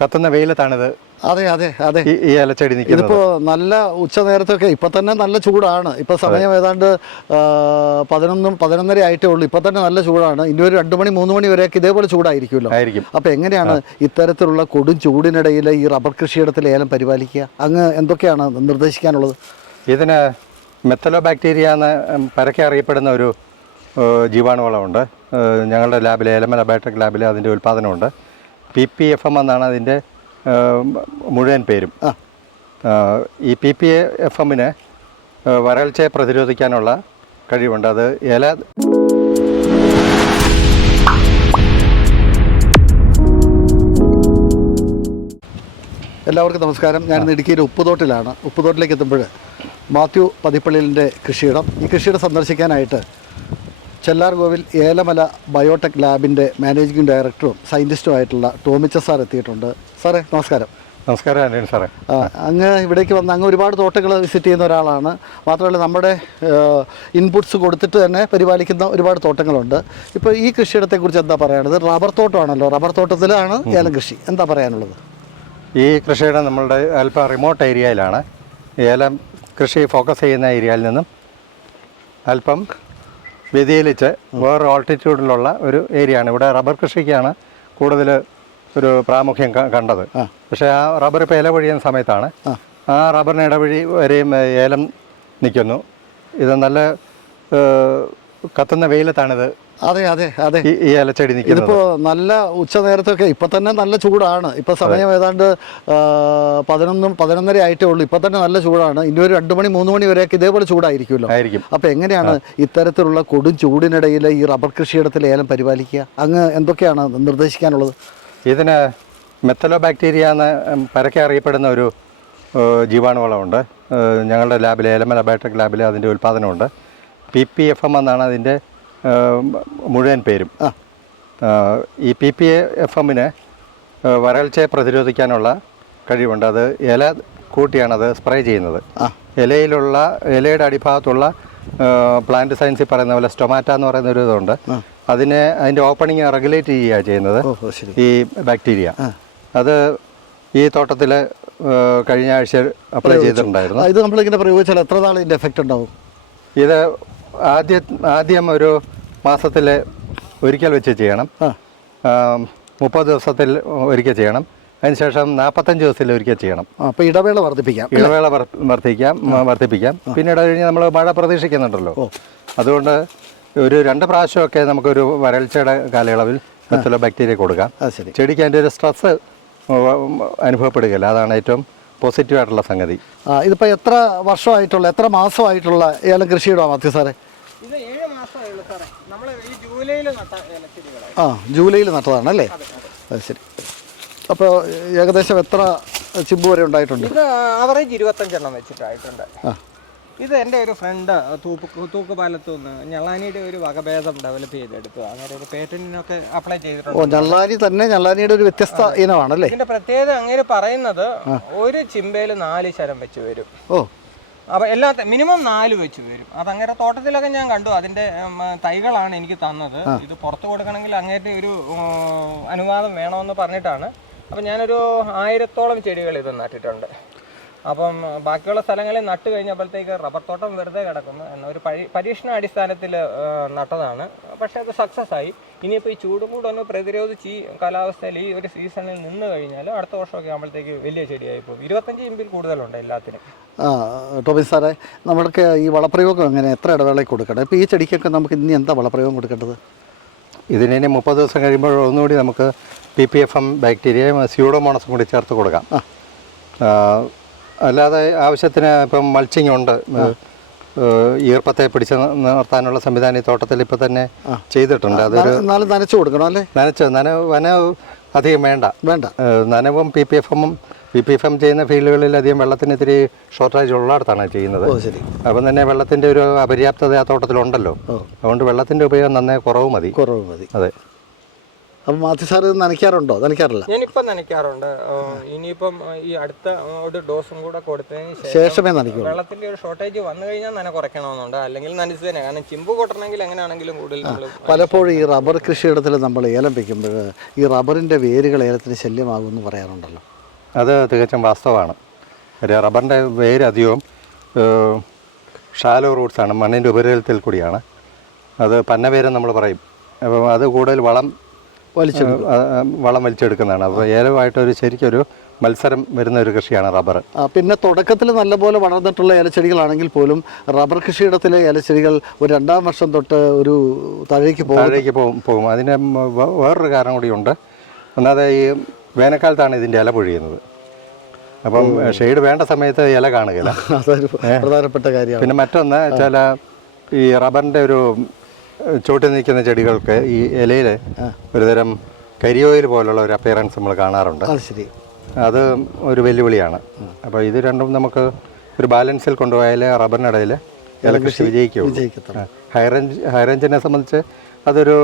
കത്തുന്ന വെയിലത്താണിത്. അതെ അതെ അതെ, ഈ ഇലച്ചെടി നിൽക്കുന്നത്. ഇതിപ്പോൾ നല്ല ഉച്ച നേരത്തൊക്കെ ഇപ്പം തന്നെ നല്ല ചൂടാണ്. ഇപ്പം സമയം ഏതാണ്ട് 11-11:30 ആയിട്ടേ ഉള്ളൂ. ഇപ്പം തന്നെ നല്ല ചൂടാണ്. ഇനി ഒരു 2 മണി 3 മണി വരെയൊക്കെ ഇതേപോലെ ചൂടായിരിക്കുമല്ലോ. അപ്പം എങ്ങനെയാണ് ഇത്തരത്തിലുള്ള കൊടും ചൂടിനിടയിൽ ഈ റബ്ബർ കൃഷിയിടത്തിൽ ഏലം പരിപാലിക്കുക? അങ്ങ് എന്തൊക്കെയാണ് നിർദ്ദേശിക്കാനുള്ളത്? ഇതിന് മെത്തലോ ബാക്ടീരിയ എന്ന് പരക്കെ അറിയപ്പെടുന്ന ഒരു ജീവാണുവളമുണ്ട്. ഞങ്ങളുടെ ലാബിൽ, ഏലമല ബയോടെക് ലാബിൽ അതിൻ്റെ ഉൽപ്പാദനമുണ്ട്. PPFM എന്നാണ് അതിൻ്റെ മുഴുവൻ പേരും. ഈ PPFM-ന് വരൾച്ചയെ പ്രതിരോധിക്കാനുള്ള കഴിവുണ്ട്. അത് എല്ലാവർക്കും നമസ്കാരം. ഞാൻ ഇടുക്കിയിലെ ഉപ്പുതോട്ടിലാണ്. ഉപ്പുതോട്ടിലേക്ക് എത്തുമ്പോൾ മാത്യു പതിപ്പള്ളിലിൻ്റെ കൃഷിയിടം. ഈ കൃഷിയിടം സന്ദർശിക്കാനായിട്ട് ചെല്ലാർകോവിൽ ഏലമല ബയോടെക് ലാബിൻ്റെ മാനേജിംഗ് ഡയറക്ടറും സയൻറ്റിസ്റ്റുമായിട്ടുള്ള ടോമിച്ച സാർ എത്തിയിട്ടുണ്ട്. സാറേ നമസ്കാരം. നമസ്കാരം അനിൽ സാറേ. അങ്ങ് ഇവിടേക്ക് വന്ന് അങ്ങ് ഒരുപാട് തോട്ടങ്ങൾ വിസിറ്റ് ചെയ്യുന്ന ഒരാളാണ്. മാത്രമല്ല നമ്മുടെ ഇൻപുട്സ് കൊടുത്തിട്ട് തന്നെ പരിപാലിക്കുന്ന ഒരുപാട് തോട്ടങ്ങളുണ്ട്. ഇപ്പോൾ ഈ കൃഷിയിടത്തെക്കുറിച്ച് എന്താ പറയാനുള്ളത്? റബ്ബർ തോട്ടമാണല്ലോ, റബ്ബർ തോട്ടത്തിലാണ് ഏലം കൃഷി. എന്താ പറയാനുള്ളത്? ഈ കൃഷിയിടം നമ്മളുടെ അല്പം റിമോട്ട് ഏരിയയിലാണ്. ഏലം കൃഷി ഫോക്കസ് ചെയ്യുന്ന ഏരിയയിൽ നിന്നും അല്പം വ്യതിചലിച്ച് വേറെ ഓൾട്ടിറ്റ്യൂഡിലുള്ള ഒരു ഏരിയയാണ്. ഇവിടെ റബ്ബർ കൃഷിക്കാണ് കൂടുതൽ ഒരു പ്രാമുഖ്യം കണ്ടത്. പക്ഷേ ആ റബ്ബർ ഇപ്പോൾ ഇല പൊഴിയുന്ന സമയത്താണ് ആ റബ്ബറിന് ഇടവഴി വരെയും ഏലം നിൽക്കുന്നു. ഇത് നല്ല കത്തുന്ന വെയിലത്താണിത്. അതെ അതെ അതെ, ഈ ഇലച്ചെടി നിൽക്കുന്നത്. ഇതിപ്പോൾ നല്ല ഉച്ച നേരത്തൊക്കെ ഇപ്പം തന്നെ നല്ല ചൂടാണ്. ഇപ്പം സമയം ഏതാണ്ട് 11-11:30 ആയിട്ടേ ഉള്ളൂ. ഇപ്പം തന്നെ നല്ല ചൂടാണ്. ഇനി ഒരു 2 മണി 3 മണി വരെയൊക്കെ ഇതേപോലെ ചൂടായിരിക്കുമല്ലോ. അപ്പം എങ്ങനെയാണ് ഇത്തരത്തിലുള്ള കൊടും ചൂടിനിടയിൽ ഈ റബ്ബർ കൃഷിയിടത്തിൽ ഏലം പരിപാലിക്കുക? അങ്ങ് എന്തൊക്കെയാണ് നിർദ്ദേശിക്കാനുള്ളത്? ഇതിന് മെത്തലോ ബാക്ടീരിയ എന്ന് പരക്കെ അറിയപ്പെടുന്ന ഒരു ജീവാണുവളമുണ്ട്. ഞങ്ങളുടെ ലാബിൽ, ഏലമല ബയോടെക് ലാബിൽ അതിൻ്റെ ഉൽപ്പാദനമുണ്ട്. PPFM എന്നാണ് അതിൻ്റെ മുഴുവൻ പേരും. ഈ PPFM-ന് വരൾച്ചയെ പ്രതിരോധിക്കാനുള്ള കഴിവുണ്ട്. അത് ഇല കൂട്ടിയാണ് അത് സ്പ്രേ ചെയ്യുന്നത്. ഇലയുടെ അടിഭാഗത്തുള്ള പ്ലാന്റ് സയൻസിൽ പറയുന്ന പോലെ സ്റ്റൊമാറ്റ എന്ന് പറയുന്ന ഒരു ഇതുണ്ട്. അതിൻ്റെ ഓപ്പണിങ് റെഗുലേറ്റ് ചെയ്യുക ചെയ്യുന്നത് ഈ ബാക്ടീരിയ. അത് ഈ തോട്ടത്തിൽ കഴിഞ്ഞ ആഴ്ച അപ്ലൈ ചെയ്തിട്ടുണ്ടായിരുന്നു. ഇത് നമ്മളിങ്ങനെ പ്രയോഗിച്ചാൽ എത്ര നാൾ ഇതിൻ്റെ എഫക്റ്റ് ഉണ്ടാവും? ഇത് ആദ്യം ഒരു മാസത്തിൽ ഒരിക്കൽ വെച്ച് ചെയ്യണം. 30 ദിവസത്തിൽ ഒരിക്കൽ ചെയ്യണം. അതിനുശേഷം 45 ദിവസത്തിൽ ഒരിക്കൽ ചെയ്യണം. അപ്പോൾ ഇടവേള വർദ്ധിപ്പിക്കാം. പിന്നീട് കഴിഞ്ഞ് നമ്മൾ മഴ പ്രതീക്ഷിക്കുന്നുണ്ടല്ലോ. അതുകൊണ്ട് ഒരു 2 പ്രാവശ്യമൊക്കെ നമുക്കൊരു വരൾച്ചയുടെ കാലയളവിൽ മെത്തലോ ബാക്ടീരിയ കൊടുക്കാം. ചെടിക്ക് അതിൻ്റെ ഒരു സ്ട്രെസ് അനുഭവപ്പെടുകയില്ല. അതാണ് ഏറ്റവും പോസിറ്റീവായിട്ടുള്ള സംഗതി. ഇതിപ്പോൾ എത്ര വർഷമായിട്ടുള്ള, എത്ര മാസമായിട്ടുള്ള ഏലം കൃഷിയിടമാണ് മാത്യു സാറേ? ഇത് 7 മാസമായുള്ളൂ സാറേ. നമ്മൾ ഈ ജൂലൈയിൽ നട്ട ഏലച്ചെടികളാണ്. ജൂലൈയിൽ നട്ടതാണല്ലേ? ശരി. അപ്പോൾ ഏകദേശം എത്ര ചിമ്പ് വരെ ഉണ്ടായിട്ടുണ്ട്? ഇത് ആവറേജ് 25 എണ്ണം വെച്ചിട്ടായിട്ടുണ്ട്. ഇത് എൻ്റെ ഒരു ഫ്രണ്ട് തൂക്കുപാലത്തു നിന്ന് ഞള്ളാനിയുടെ ഒരു വകഭേദം ഡെവലപ്പ് ചെയ്തെടുത്തു. അങ്ങനെ ഒരു പേറ്റന്റിനൊക്കെ അപ്ലൈ ചെയ്തിട്ടുണ്ട്. ഞള്ളാനിയുടെ ഒരു വ്യത്യസ്ത ഇനമാണല്ലേ? ഇതിന്റെ പ്രത്യേകത അങ്ങനെ പറയുന്നത് ഒരു ചിമ്പയിൽ 4 ശരം വെച്ച് വരും. അപ്പോൾ മിനിമം 4 വെച്ച് വരും. അത് അങ്ങനെ തോട്ടത്തിലൊക്കെ ഞാൻ കണ്ടു. അതിൻ്റെ തൈകളാണ് എനിക്ക് തന്നത്. ഇത് പുറത്ത് കൊടുക്കണമെങ്കിൽ അങ്ങേറ്റ ഒരു അനുവാദം വേണമെന്ന് പറഞ്ഞിട്ടാണ്. അപ്പം ഞാനൊരു 1000-ഓളം ചെടികൾ ഇത് നട്ടിട്ടുണ്ട്. അപ്പം ബാക്കിയുള്ള സ്ഥലങ്ങളിൽ നട്ട് കഴിഞ്ഞപ്പോഴത്തേക്ക് റബ്ബർ തോട്ടം വെറുതെ കിടക്കുന്നു എന്നൊരു പരീക്ഷണ അടിസ്ഥാനത്തിൽ നട്ടതാണ്. പക്ഷേ അത് സക്സസ് ആയി. ഇനിയിപ്പോൾ ഈ ചൂടും കൂടെ ഒന്ന് പ്രതിരോധിച്ച് ഈ കാലാവസ്ഥയിൽ ഈ ഒരു സീസണിൽ നിന്ന് കഴിഞ്ഞാൽ അടുത്ത വർഷമൊക്കെ ആകുമ്പോഴത്തേക്ക് വലിയ ചെടിയായി പോകും. 25 ഇമ്പിൽ കൂടുതലുണ്ട് എല്ലാത്തിനും. ടോമി സാറേ, നമ്മൾക്ക് ഈ വളപ്രയോഗം എങ്ങനെ, എത്ര ഇടവേളയിൽ കൊടുക്കണം? ഇപ്പോൾ ഈ ചെടിക്കൊക്കെ നമുക്ക് ഇനി എന്താ വളപ്രയോഗം കൊടുക്കേണ്ടത്? ഇതിന് 30 ദിവസം കഴിയുമ്പോൾ ഒന്നുകൂടി നമുക്ക് PPFM ബാക്ടീരിയയും സ്യൂഡോമോണസും കൂടി ചേർത്ത് കൊടുക്കാം. അല്ലാതെ ആവശ്യത്തിന് ഇപ്പം മൾച്ചിങ് ഉണ്ട്. ഈർപ്പത്തെ പിടിച്ച് നിർത്താനുള്ള സംവിധാനം ഈ തോട്ടത്തിൽ ഇപ്പം തന്നെ ചെയ്തിട്ടുണ്ട്. അതൊരു നനച്ചു കൊടുക്കണം അല്ലേ? നനവ് അധികം വേണ്ട. നനവും PPFM ചെയ്യുന്ന ഫീൽഡുകളിൽ അധികം വെള്ളത്തിന് ഇത്തിരി ഷോർട്ടേജ് ഉള്ളിടത്താണ് ചെയ്യുന്നത്. അപ്പം തന്നെ വെള്ളത്തിൻ്റെ ഒരു അപര്യാപ്തത ആ തോട്ടത്തിലുണ്ടല്ലോ. അതുകൊണ്ട് വെള്ളത്തിൻ്റെ ഉപയോഗം നന്നേ കുറവ് മതി. അതെ. അപ്പം മാത്യു സാർ ഇത് നനയ്ക്കാറുണ്ടോ? നനയ്ക്കാറില്ല. ഞാനിപ്പം നനയ്ക്കാറുണ്ട്. ഇനിയിപ്പം ഈ അടുത്ത ഒരു ഡോസും കൂടെ കൊടുത്തതിന് ശേഷമേ നനയ്ക്കുള്ളൂ. വെള്ളത്തിന്റെ ഒരു ഷോർട്ടേജ് വന്നു കഴിഞ്ഞാൽ നന കുറയ്ക്കണമെന്നുണ്ട്, അല്ലെങ്കിൽ നനച്ചു തന്നെ. കാരണം ചിമ്പ് കൊട്ടണമെങ്കിൽ എങ്ങനെയാണെങ്കിലും കൂടുതൽ നമ്മൾ പലപ്പോഴും ഈ റബ്ബർ കൃഷിയിടത്തിൽ നമ്മൾ ഏലം വയ്ക്കുമ്പോൾ ഈ റബ്ബറിൻ്റെ വേരുകൾ ഏലത്തിന് ശല്യമാകുമെന്ന് പറയാറുണ്ടല്ലോ. അത് തികച്ചും വാസ്തവമാണ്. റബ്ബറിൻ്റെ വേര് അധികവും ഷാലോ റൂട്ട്സാണ്, മണ്ണിൻ്റെ ഉപരിതലത്തിൽ കൂടിയാണ്. അത് പന്നവേരം നമ്മൾ പറയും. അപ്പം അത് കൂടുതൽ വളം വലിച്ചെടുക്കുന്നതാണ്. അപ്പോൾ ഏലമായിട്ടൊരു ശരിക്കൊരു മത്സരം വരുന്ന ഒരു കൃഷിയാണ് റബ്ബർ. പിന്നെ തുടക്കത്തിൽ നല്ലപോലെ വളർന്നിട്ടുള്ള ഏലച്ചെടികളാണെങ്കിൽ പോലും റബ്ബർ കൃഷിയിടത്തിലെ ഏലച്ചെടികൾ ഒരു 2ാം വർഷം തൊട്ട് ഒരു താഴേക്ക് പോകും. അതിന് വേറൊരു കാരണം കൂടിയുണ്ട്. ഒന്നാമത് ഈ വേനൽക്കാലത്താണ് ഇതിൻ്റെ ഇല പൊഴിയുന്നത്. അപ്പം ഷെയ്ഡ് വേണ്ട സമയത്ത് ഇല കാണുകയില്ല. അതൊരു പ്രധാനപ്പെട്ട കാര്യമാണ്. പിന്നെ മറ്റൊന്ന് ചില ഈ റബ്ബറിൻ്റെ ഒരു ചോട്ടി നിൽക്കുന്ന ചെടികൾക്ക് ഈ ഇലയിൽ ഒരുതരം കരിയോയിൽ പോലുള്ള ഒരു അപ്പിയറൻസ് നമ്മൾ കാണാറുണ്ട്. അത് ശരി, അത് ഒരു വെല്ലുവിളിയാണ്. അപ്പോൾ ഇത് രണ്ടും നമുക്ക് ഒരു ബാലൻസിൽ കൊണ്ടുപോയാൽ റബ്ബറിനിടയിൽ ഏലകൃഷി വിജയിക്കും. ഹൈറേഞ്ചിനെ സംബന്ധിച്ച് അതൊരു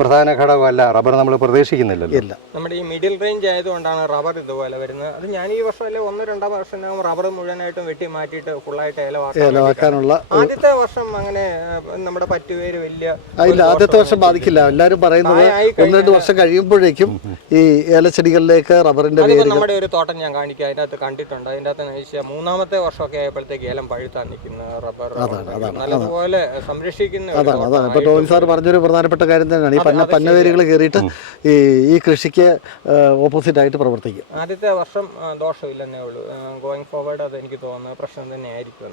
പ്രധാന ഘടകമല്ല. റബ്ബർ നമ്മൾ പ്രതീക്ഷിക്കുന്നില്ലല്ലോ. നമ്മുടെ ഈ മിഡിൽ റേഞ്ച് ആയതുകൊണ്ടാണ് റബ്ബർ ഇതുപോലെ വരുന്നത്. അത് ഞാൻ ഈ വർഷം അല്ലെ 1-2 വർഷം റബ്ബർ മുഴുവനായിട്ടും വെട്ടി മാറ്റിയിട്ട് ഫുള്ളായിട്ട് ഏലവാക്കാനുള്ള. ആദ്യത്തെ വർഷം അങ്ങനെ നമ്മുടെ പറ്റുപേര് വലിയ ഇല്ല, ആദ്യത്തെ വർഷം ബാധിക്കില്ല. എല്ലാവരും പറയുന്നത് 1-2 വർഷം കഴിയുമ്പോഴേക്കും ഈ ഏലച്ചെടികളിലേക്ക് റബ്ബറിന്റെ നമ്മുടെ ഒരു തോട്ടം ഞാൻ കാണിക്കുക, അതിൻ്റെ അകത്ത് കണ്ടിട്ടുണ്ട്. അതിൻ്റെ അകത്ത് ചോദിച്ചാൽ 3-ാമത്തെ വർഷമൊക്കെ ആയപ്പോഴത്തേക്ക് ഏലം പഴുത്താൻ നിൽക്കുന്ന റബ്ബർ നല്ലതുപോലെ സംരക്ഷിക്കുന്ന. അതാണ് ഇപ്പൊ ടോമി സാർ പറഞ്ഞൊരു പ്രധാനപ്പെട്ട കാര്യം തന്നെയാണ്. ഈ പന്നവേരുകൾ കയറിയിട്ട് ഈ കൃഷിക്ക് ഓപ്പോസിറ്റ് ആയിട്ട് പ്രവർത്തിക്കും. ആദ്യത്തെ വർഷം ദോഷമില്ലെന്നേ ഉള്ളൂ. ഗോയിങ് ഫോർവേഡ് അത് എനിക്ക് തോന്നുന്നത് പ്രശ്നം തന്നെ ആയിരിക്കും.